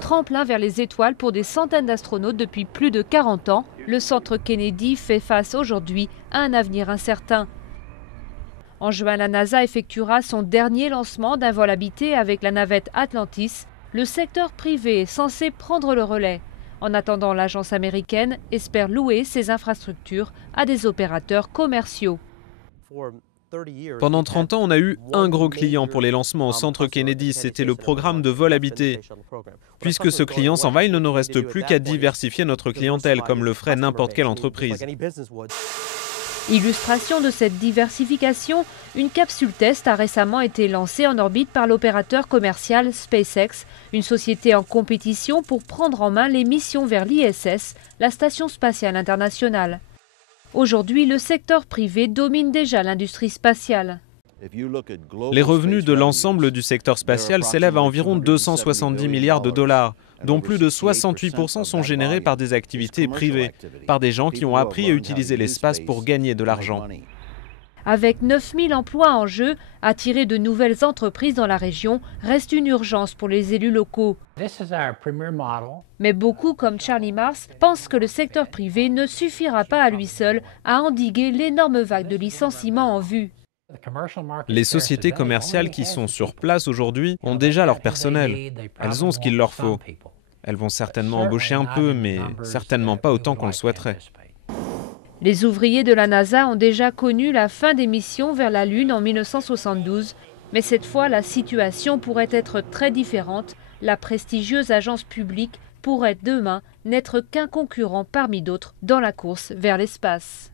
Tremplin vers les étoiles pour des centaines d'astronautes depuis plus de 40 ans, le centre Kennedy fait face aujourd'hui à un avenir incertain. En juin, la NASA effectuera son dernier lancement d'un vol habité avec la navette Atlantis. Le secteur privé est censé prendre le relais. En attendant, l'agence américaine espère louer ses infrastructures à des opérateurs commerciaux. Pendant 30 ans, on a eu un gros client pour les lancements au centre Kennedy, c'était le programme de vol habité. Puisque ce client s'en va, il ne nous reste plus qu'à diversifier notre clientèle, comme le ferait n'importe quelle entreprise. Illustration de cette diversification, une capsule test a récemment été lancée en orbite par l'opérateur commercial SpaceX, une société en compétition pour prendre en main les missions vers l'ISS, la Station spatiale internationale. Aujourd'hui, le secteur privé domine déjà l'industrie spatiale. Les revenus de l'ensemble du secteur spatial s'élèvent à environ 270 milliards de dollars, dont plus de 68% sont générés par des activités privées, par des gens qui ont appris à utiliser l'espace pour gagner de l'argent. Avec 9000 emplois en jeu, attirer de nouvelles entreprises dans la région reste une urgence pour les élus locaux. Mais beaucoup, comme Charlie Mars, pensent que le secteur privé ne suffira pas à lui seul à endiguer l'énorme vague de licenciements en vue. Les sociétés commerciales qui sont sur place aujourd'hui ont déjà leur personnel. Elles ont ce qu'il leur faut. Elles vont certainement embaucher un peu, mais certainement pas autant qu'on le souhaiterait. Les ouvriers de la NASA ont déjà connu la fin des missions vers la Lune en 1972, mais cette fois la situation pourrait être très différente. La prestigieuse agence publique pourrait demain n'être qu'un concurrent parmi d'autres dans la course vers l'espace.